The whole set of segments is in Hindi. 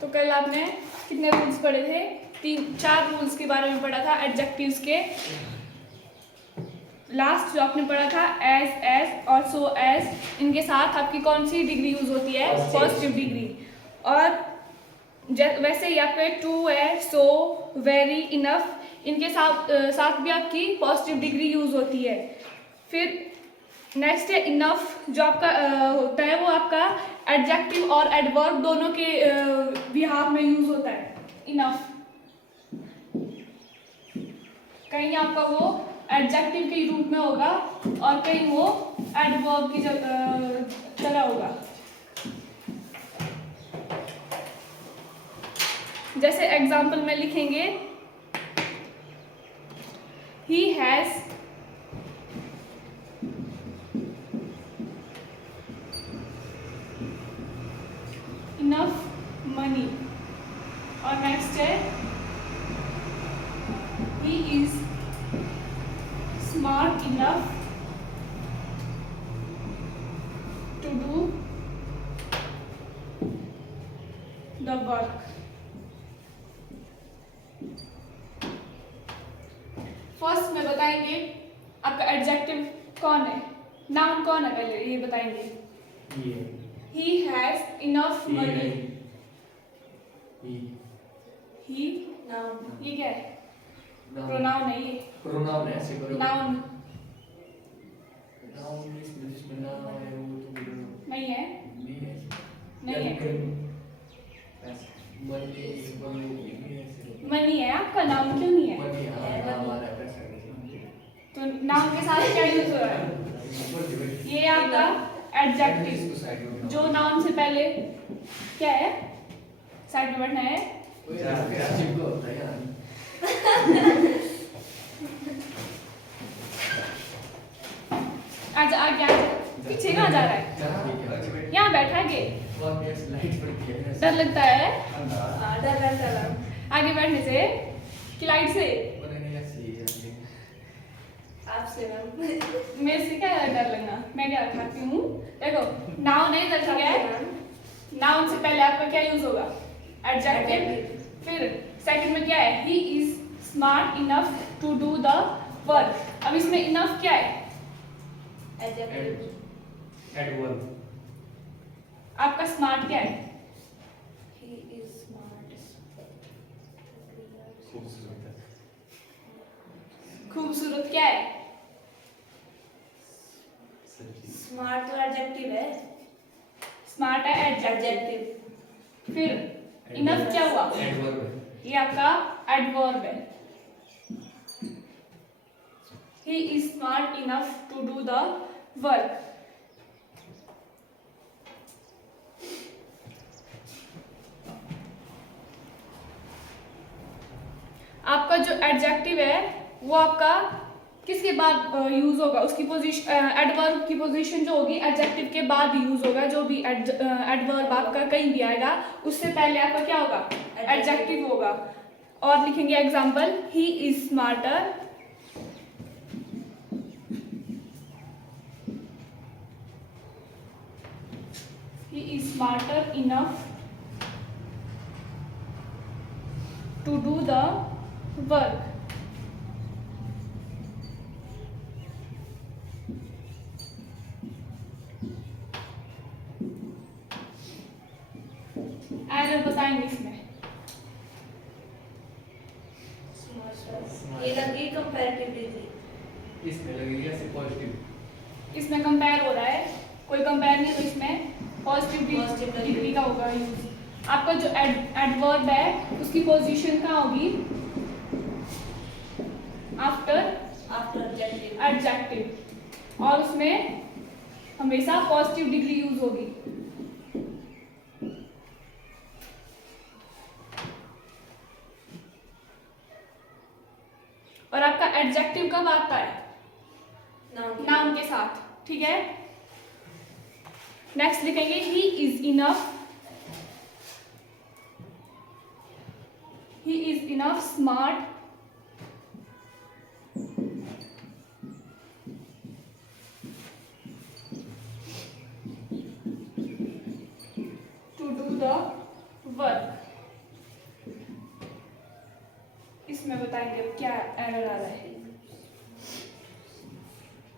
तो कल आपने कितने रूल्स पढ़े थे? 4 रूल्स के बारे में पढ़ा था एडजेक्टिव्स के। लास्ट जो आपने पढ़ा था एज और सो एज, इनके साथ आपकी कौन सी डिग्री यूज होती है? Positive degree. और वैसे ही आपके टू है, सो, वेरी, इनफ, इनके साथ भी आपकी पॉजिटिव डिग्री यूज होती है। फिर नेक्स्ट है इनफ, जो आपका होता है वो आपका एडजेक्टिव और एडवर्ब दोनों के बिहाफ में यूज होता है। इनफ कहीं आपका वो एडजेक्टिव के रूप में होगा और कहीं वो एडवर्ब की तरह होगा। जैसे एग्जाम्पल में लिखेंगे ही हैज इनफ मनी, और नेक्स्ट है he is smart enough to do the work. First में बताएंगे आपका एडजेक्टिव कौन है, नाउन कौन है, पहले ये बताएंगे। ही has enough money. He noun, ये क्या है? प्रोनाउन है। ये प्रोनाउन है, ऐसे करो। नाउन नाउन इसमें नाउन है वो तो नहीं है। नहीं है। नहीं है। मनी मनी है आपका, नाउन क्यों नहीं है? मनी हमारा पैसा। तो नाउन के साथ क्या यूज हो रहा है? ये आपका एडजेक्टिव जो नाउन से पहले क्या है, साइड में बैठना है। आजा आगे आजा, पीछे कहाँ जा रहा है? यहाँ बैठा के डर लगता है। डर लगता है आगे बैठने से कि लाइट से? आपसे ना, मेरे से क्या डर लगना? मैं क्या खाती हूँ? देखो नाउन है, इधर क्या है? नाउन से पहले आपका क्या यूज होगा? एडजेक्टिव। फिर सेकंड में क्या है? He is smart enough to do the work. अब इसमें इनफ क्या है? एडवर्ब। आपका स्मार्ट क्या है? He is smart. खूबसूरत क्या है? Smart तो adjective है. स्मार्ट है एडजेक्टिव। फिर इनफ क्या हुआ? एडवर्ब। ये आपका एडवर्ब है। He is smart enough to do the work. आपका जो एडजेक्टिव है वो आपका किसके बाद यूज होगा? उसकी पोजीशन, एडवर्ब की पोजीशन जो होगी एडजेक्टिव के बाद यूज होगा। जो भी एडवर्ब आपका कहीं भी आएगा उससे पहले आपका क्या होगा? एडजेक्टिव होगा। और लिखेंगे example, he is smarter enough to do the work. Error बताएंगे इसमें। ये लगी comparative degree. इसमें लगेगी ऐसे पॉजिटिव। इसमें कंपेयर हो रहा है, कोई कंपेयर नहीं, तो इसमें Positive पॉजिटिव डिग्री का होगा यूज। आपका जो एडवर्ब है उसकी पोजीशन कहाँ होगी? After After adjective. एडजेक्टिव, और उसमें हमेशा पॉजिटिव डिग्री यूज होगी। और आपका एडजेक्टिव कब आता है? Noun. नाउन के साथ, ठीक है। नेक्स्ट लिखेंगे he is enough, he is enough smart the work. इसमें बताएंगे अब क्या एरर आ रहा है।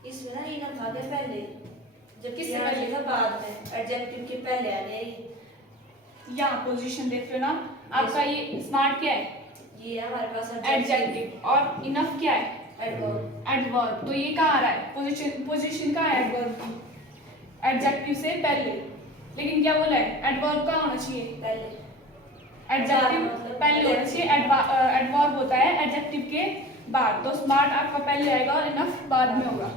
इसमें ना इनफ आ गया पहले, जब किससे यहाँ पहले? लिखा बाद में, एडजेक्टिव के पहले आ गया ये। यहाँ पोजीशन देख रहे हो ना, आपका ये स्मार्ट क्या है? ये है हमारे पास एडजेक्टिव। और इनफ क्या है? एडवर्ब। एडवर्ब। तो ये कहाँ आ रहा है? पोजीशन कहाँ है एडवर्ब की? एडजेक्टिव से पहले। लेकिन क्या बोला है? एडवर्ब कहाँ होना चाहिए? पहले। एडजेक्टिव मतलब पहले होना चाहिए, एडवर्ब होता है एडजेक्टिव के बाद। तो स्मार्ट आपका पहले आएगा और इनफ बाद में होगा।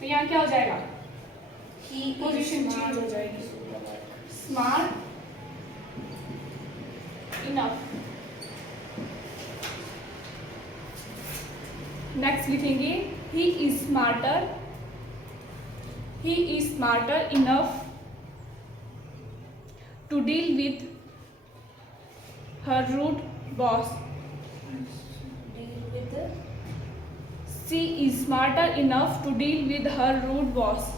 तो यहाँ क्या हो जाएगा? पोजीशन चेंज हो जाएगी। Smart, enough. नेक्स्ट लिखेंगे ही is smarter. He is smarter enough to deal with her rude boss. Deal with the She is smarter enough to deal with her rude boss.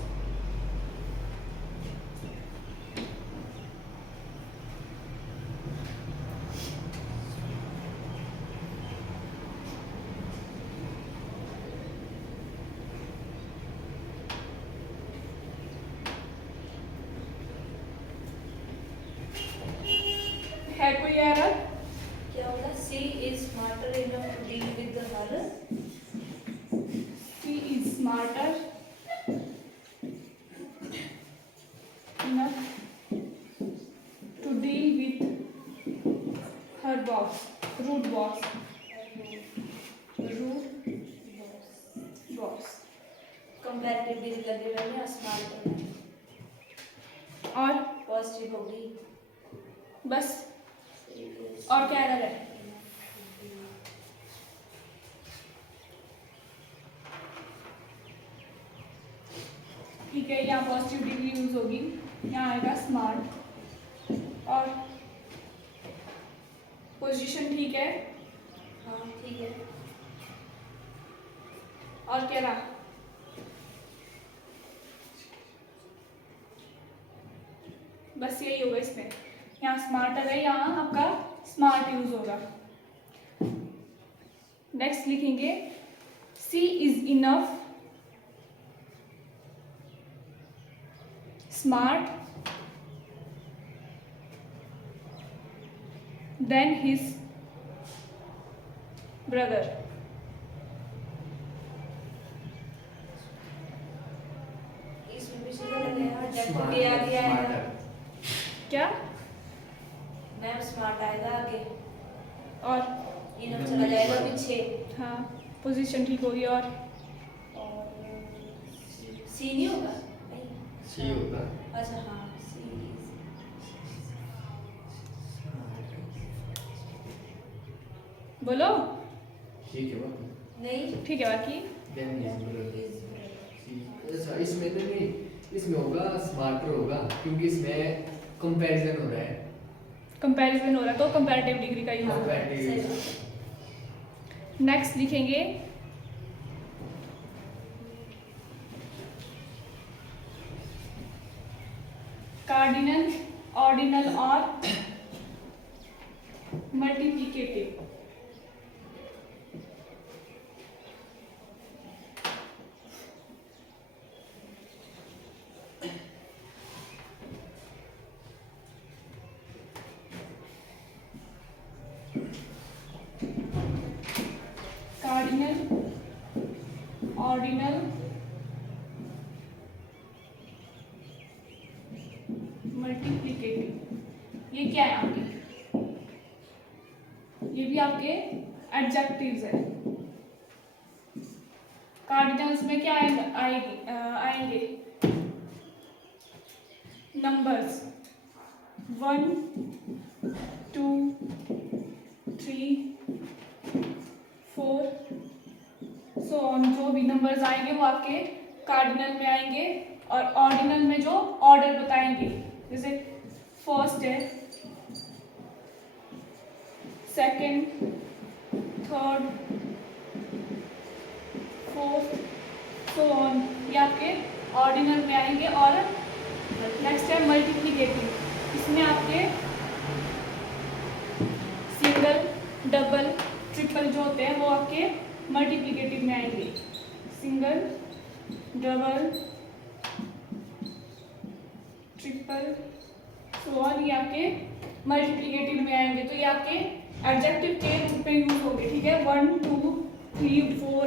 है कोई एरर? क्या होगा? She is smarter enough to deal with her She is smarter enough to deal with her boss, rude boss. Rude boss. comparative degree लगेगा ना स्मार्टर में, और पॉजिटिव होगी। बस, और क्या एरर है? ठीक है, यहाँ पॉजिटिव डिग्री यूज होगी, यहाँ आएगा स्मार्ट। और पोजीशन ठीक है। हाँ ठीक है। और क्या रहा? बस यही होगा इसमें। यहाँ स्मार्टर है, यहाँ आपका स्मार्ट यूज होगा। नेक्स्ट लिखेंगे she is enough smart than his brother. इसमें भी सीधा लगेगा, एडजेक्टिव के आगे आएगा। क्या? मैम स्मार्ट आएगा आगे और इनफ चला जाएगा पीछे। हाँ, पोजीशन ठीक होगी। और सी नहीं होगा? नहीं। सी होगा। अच्छा हाँ, सी बोलो। ठीक है बाकी। नहीं। ठीक है, बाकी Then is brother. अच्छा इसमें तो नहीं, इसमें होगा स्मार्टर होगा क्योंकि इसमें कंपैरिजन हो रहा है। कंपैरिजन हो रहा है तो कंपैरेटिव डिग्री का यूज होगा। सही Comparative. बात। नेक्स्ट लिखेंगे कार्डिनल, ऑर्डिनल और मल्टीप्लिकेटिव। Cardinal, ordinal, multiplicative. ये क्या है आपके? ये भी आपके एडजेक्टिव्स है। कार्डिनल्स में क्या आएंगे नंबर्स 1 2 3 4 सो ऑन। जो भी नंबर्स आएंगे वो आपके कार्डिनल में आएंगे। और ऑर्डिनल में जो ऑर्डर बताएंगे, जैसे फर्स्ट है, second, third, fourth, so on, ये आपके ऑर्डिनल में आएंगे। और नेक्स्ट है मल्टीप्लिकेटिव, इसमें आपके सिंगल, डबल, ट्रिपल जो होते हैं वो आपके मल्टीप्लिकेटिव में आएंगे। Single, double, triple, so on, ये आपके मल्टीप्लिकेटिव में आएंगे। तो ये आपके एडजेक्टिव के रूप में यूज होंगे, ठीक है। 1 2 3 4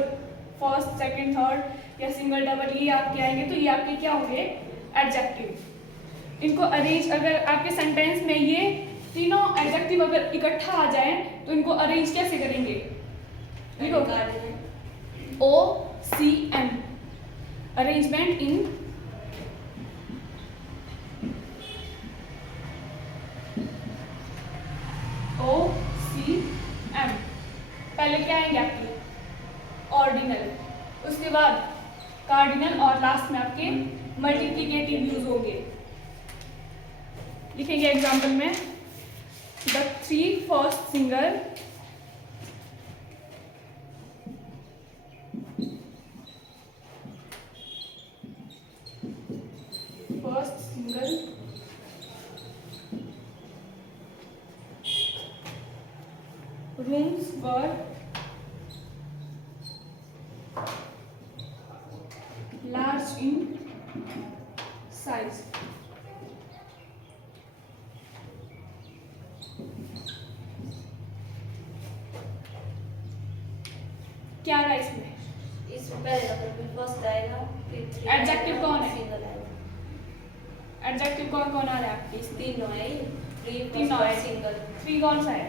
फर्स्ट, सेकंड, थर्ड या सिंगल, डबल, ये आपके आएंगे। तो ये आपके क्या होंगे? एडजेक्टिव। इनको अरेंज, अगर आपके सेंटेंस में ये तीनों एडजेक्टिव अगर इकट्ठा आ जाए तो इनको अरेंज कैसे करेंगे? देखो, OCM, अरेंजमेंट इन OCM। पहले क्या आएंगे आपके? ऑर्डिनल, उसके बाद कार्डिनल और लास्ट में आपके मल्टीप्लिकेटिव यूज होंगे। लिखेंगे एग्जाम्पल में, the 3 first single rooms were large in size. क्या रहा इसमें? इसमें पहले नंबर पे फर्स्ट आएगा, फिर 3 Adjective कौन है? सिंगल आएगा। एडजेक्टिव कौन कौन आ रहा है आपके इसमें? तीनों है, 3 तीनों है। सिंगल। 3 कौन सा है?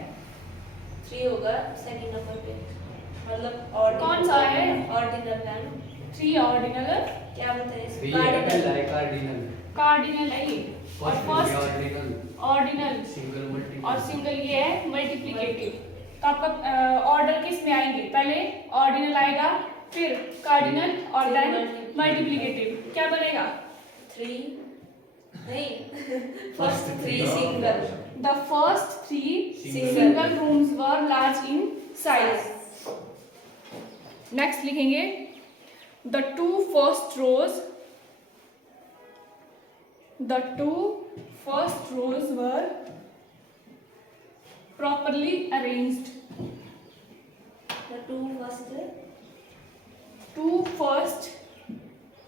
3 होगा सेकंड नंबर पे, मतलब कौन सा है? ऑर्डिनल है। 3 ऑर्डिनल, क्या बताए? ये पहला कार्डिनल, कार्डिनल है ये, और first ordinal, ordinal, single, multiple और सिंगल ये है मल्टीप्लिकेटिव। तो आपका ऑर्डर किस में आएंगे? पहले ऑर्डिनल आएगा, फिर कार्डिनल और देन मल्टीप्लिकेटिव। क्या बनेगा? 3 नहीं, first 3 single. The first 3 Single. single rooms were large in size. Next लिखेंगे, the 2 first rows were properly arranged. The 2 first 2 first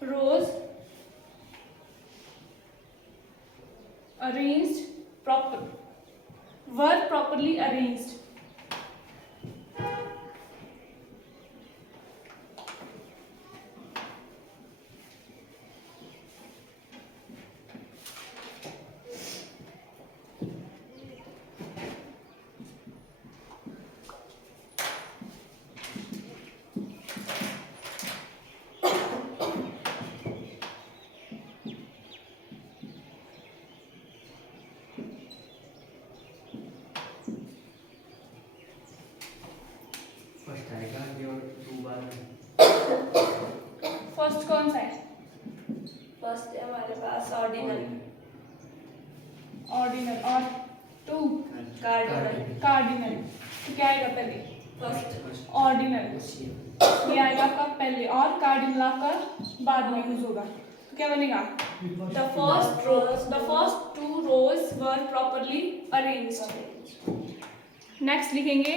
rows were properly arranged. First आएगा ये, और 2 बाद में। फर्स्ट कौन सा है? फर्स्ट है हमारे पास ऑर्डिनल, ऑर्डिनल, और 2 कार्डिनल। कार्डिनल। तो क्या आएगा पहले? फर्स्ट ऑर्डिनल, ये आएगा आपका पहले, और कार्डिनल आपका बाद में यूज होगा। तो क्या बनेगा? The first 2 rows were properly arranged. Next लिखेंगे,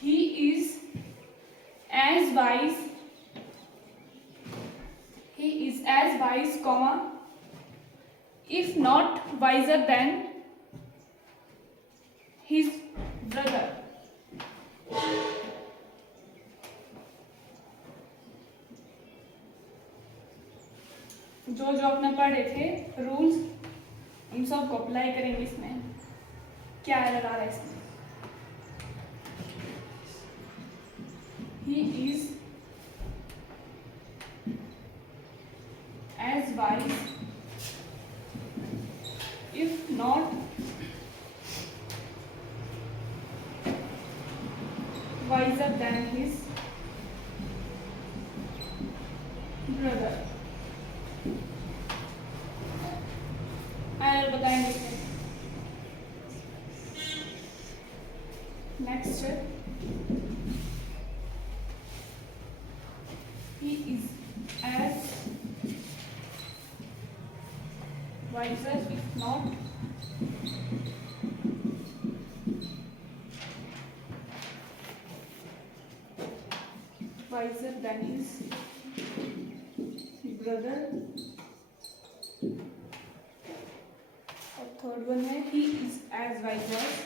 he is as wise, comma, if not wiser than his brother. जो जो अपने पढ़े थे रूल्स, उन सब को अप्लाई करेंगे इसमें। क्या एरर आ रहा है इसमें? He is as wise, if not wiser than his brother. Error बताएंगे इसमें। नेक्स्ट है, he is as wiser if not wiser than his brother, और थर्ड वन है he is as wise as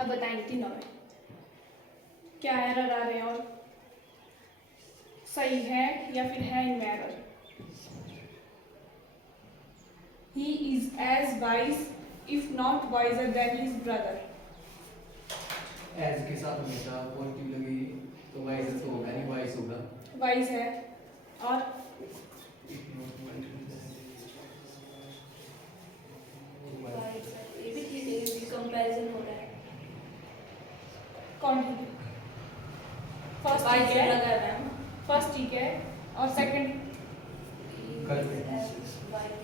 अब बताएंगे तीनों में क्या एरर आ रहे हैं और सही है या फिर है इनमें error. He is as wise if not wiser than his brother। Age के साथ हमेशा पॉजिटिव लगेगी तो वाइज तो होगा नहीं, वाइज होगा। वाइज है और ये भी ठीक है क्योंकि कंपैरिजन हो रहा है। कौन ठीक है? फर्स्ट ठीक वाइज है, लगा है मैम। फर्स्ट ठीक है और सेकंड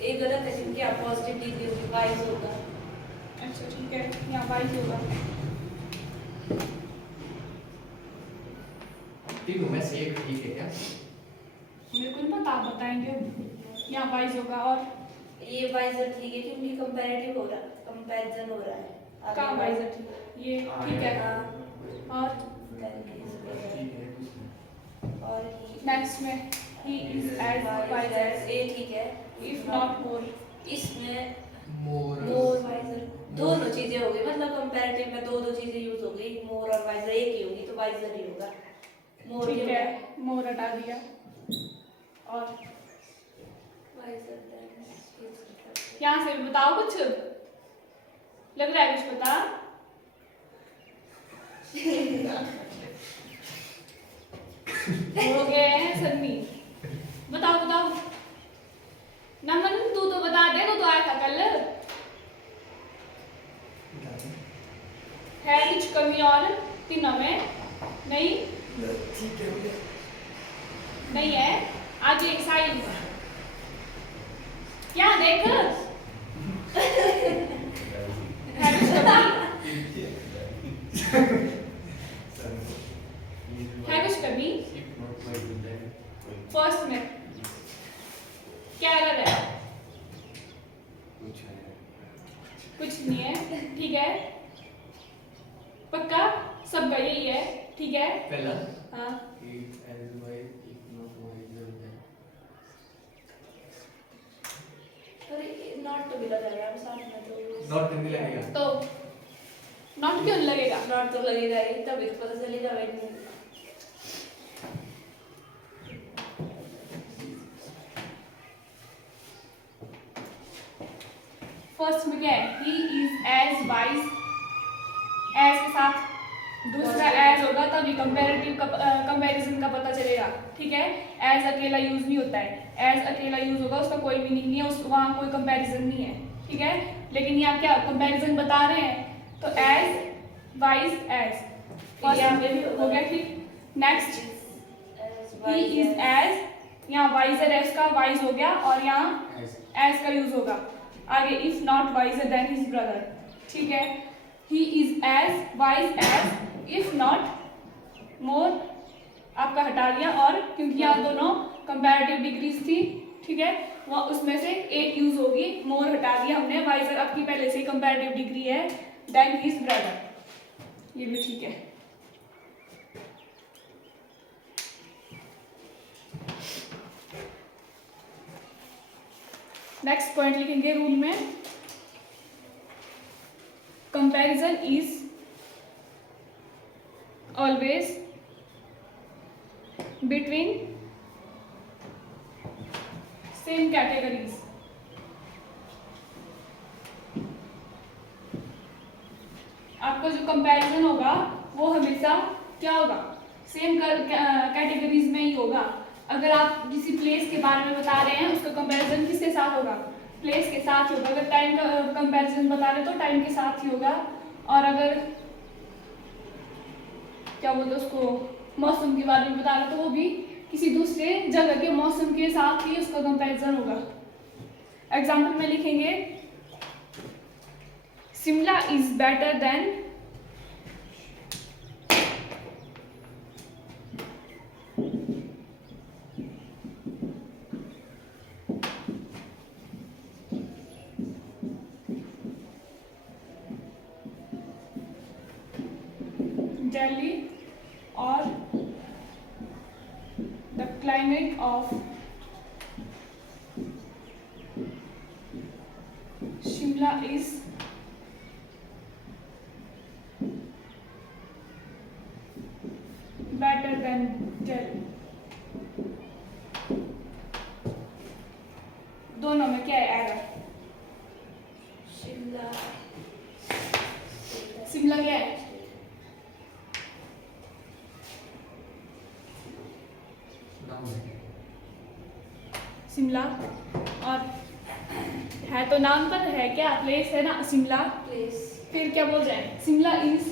एक गलत है क्योंकि आप पॉजिटिव डिग्री होगी, वाइज होगा। अच्छा ठीक है, यहाँ वाइज होगा। तीनों में से एक ठीक है क्या? मेरे को नहीं पता, आप बताएंगे। यहाँ वाइज होगा और ये वाइजर ठीक है क्योंकि कंपैरेटिव हो रहा है, कंपैरिजन हो रहा है। आगे कहाँ वाइज है? ठीक है, ये ठीक है। हाँ, और ठीक है। और नेक्स्ट में he is as wise as ये ठीक है। if not more। इसमें मोर मोर वाइजर दोनों चीजें हो गई, मतलब कंपैरेटिव में दो चीजें यूज हो गई, मोर और वाइजर एक ही होगी तो वाइजर ही होगा। मोर ठीक है, मोर हटा दिया और वाइजर यहाँ से भी बताओ कुछ, लग रहा है कुछ पता। हो गए हैं सन्नी, बताओ बताओ। नमन तू तो बता दे, तो आया था कल। है कुछ कमी और तीनों में? नहीं ठीक है, हो गया। नहीं है। आज एक साइड क्या देख है कुछ कमी? है कुछ कमी? फर्स्ट में क्या एरर है? कुछ नहीं है, ठीक है। पक्का सबका यही है, ठीक है। पहला हाँ नॉट तो भी लगा है साथ में, तो नॉट नहीं लगेगा तो नॉट क्यों नहीं लगेगा? नॉट तो लगेगा ही, तभी तो पता चलेगा भाई। फर्स्ट में क्या है? he is as wise as के साथ दूसरा as होगा तभी कंपैरिजन का पता चलेगा, ठीक है। as अकेला यूज नहीं होता है, as अकेला यूज होगा उसका कोई मीनिंग नहीं है, उस वहाँ कोई कंपैरिजन नहीं है, ठीक है। लेकिन यहाँ क्या कंपैरिजन बता रहे हैं तो as wise as यहाँ पे भी हो गया, ठीक। नेक्स्ट he is as, यहाँ wiser as का wise हो गया और यहाँ as का यूज होगा। आगे if not wiser than his brother, ठीक है। he is as wise as if not more आपका हटा दिया, और क्योंकि यहाँ दोनों कंपैरेटिव डिग्रीज थी, ठीक है, वो उसमें से एक यूज होगी, मोर हटा दिया हमने। वाइजर आपकी पहले से ही कंपैरेटिव डिग्री है, देन हिज ब्रदर, ये भी ठीक है। नेक्स्ट पॉइंट लिखेंगे रूल में, comparison is always between same categories. आपका जो कंपैरिजन होगा वो हमेशा क्या होगा? सेम कैटेगरीज में ही होगा। अगर आप किसी प्लेस के बारे में बता रहे हैं, उसका कंपैरिजन किसके साथ होगा? प्लेस के साथ ही होगा। अगर टाइम का कंपैरिजन बता रहे हैं तो टाइम के साथ ही होगा, और अगर क्या बोलते हैं उसको, मौसम के बारे में बता रहे हो, तो वो भी किसी दूसरे जगह के मौसम के साथ ही उसका कंपैरिजन होगा। एग्जाम्पल में लिखेंगे Shimla is better then Delhi, or the climate of Shimla is better than Delhi। दोनों में क्या है एरर? शिमला शिमला क्या है? शिमला, और है तो नाम पर है क्या, प्लेस है ना शिमला। प्लेस फिर क्या बोल रहे हैं, Shimla is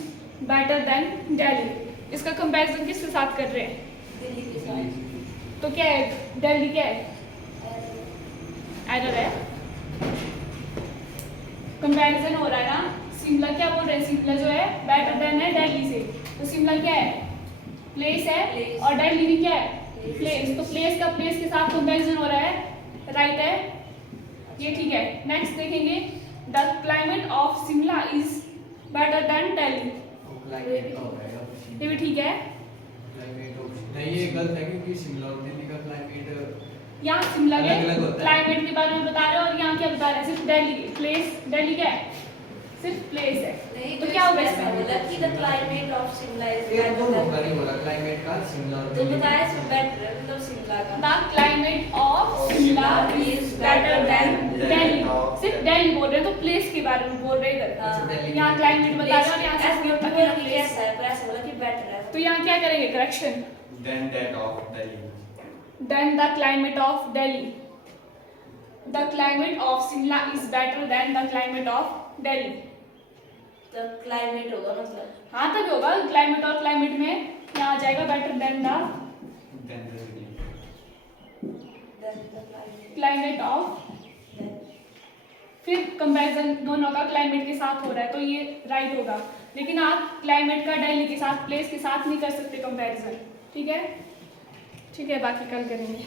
better then Delhi. इसका कंपैरिजन किसके साथ कर रहे हैं? दिल्ली के साथ। तो क्या है, दिल्ली क्या है? एरर है। कंपैरिजन हो रहा है ना, शिमला क्या बोल रहे हैं, शिमला जो है बेटर देन है दिल्ली से, तो शिमला क्या है? प्लेस है। Place। और दिल्ली भी क्या है? Place। प्लेस। तो प्लेस का प्लेस के साथ कंपैरिजन हो रहा है, राइट है, ये ठीक है। नेक्स्ट देखेंगे, the climate of Shimla is better then Delhi, climate हो रहेगा, ये भी ठीक है। क्लाइमेट नहीं, ये गलत है क्योंकि शिमला और दिल्ली का क्लाइमेट यहाँ शिमला के अलग-अलग होता है। क्लाइमेट के बारे में बता रहे हो, और यहाँ क्या बता रहे हैं, सिर्फ दिल्ली प्लेस। दिल्ली क्या है? सिर्फ प्लेस है। नहीं तो क्या होगा इसमें इसमें? मतलब कि the climate of Shimla is ये बेटर दोनों का देन, नहीं हो रहा, क्लाइमेट का शिमला और तो दिल्ली बताया का। इसमें बेटर मतलब शिमला का। The climate of Shimla is better then Delhi. सिर्फ दिल्ली बोल रहे हैं, तो प्लेस के बारे में बोल रहे हैं इधर। अच्छा, दिल्ली यहाँ में- क्लाइमेट बता रहे हैं और यहाँ ऐसा सिर्फ मतलब अकेला कि प्लेस। कैसा है, तो ऐसा मतलब कि बेटर है। तो यहाँ क्या करेंगे, correction, Than that of Delhi. Than the climate of Delhi. The climate of Shimla is better than the climate of Delhi. तो क्लाइमेट होगा मतलब हाँ तभी होगा, क्लाइमेट और क्लाइमेट में यहाँ आ जाएगा better than the Than the Delhi. Than the climate climate of, फिर कंपैरिजन दोनों का क्लाइमेट के साथ हो रहा है, तो ये राइट होगा। लेकिन आप क्लाइमेट का दिल्ली के साथ, प्लेस के साथ नहीं कर सकते कंपैरिजन, ठीक है। ठीक है, बाकी कल करेंगे।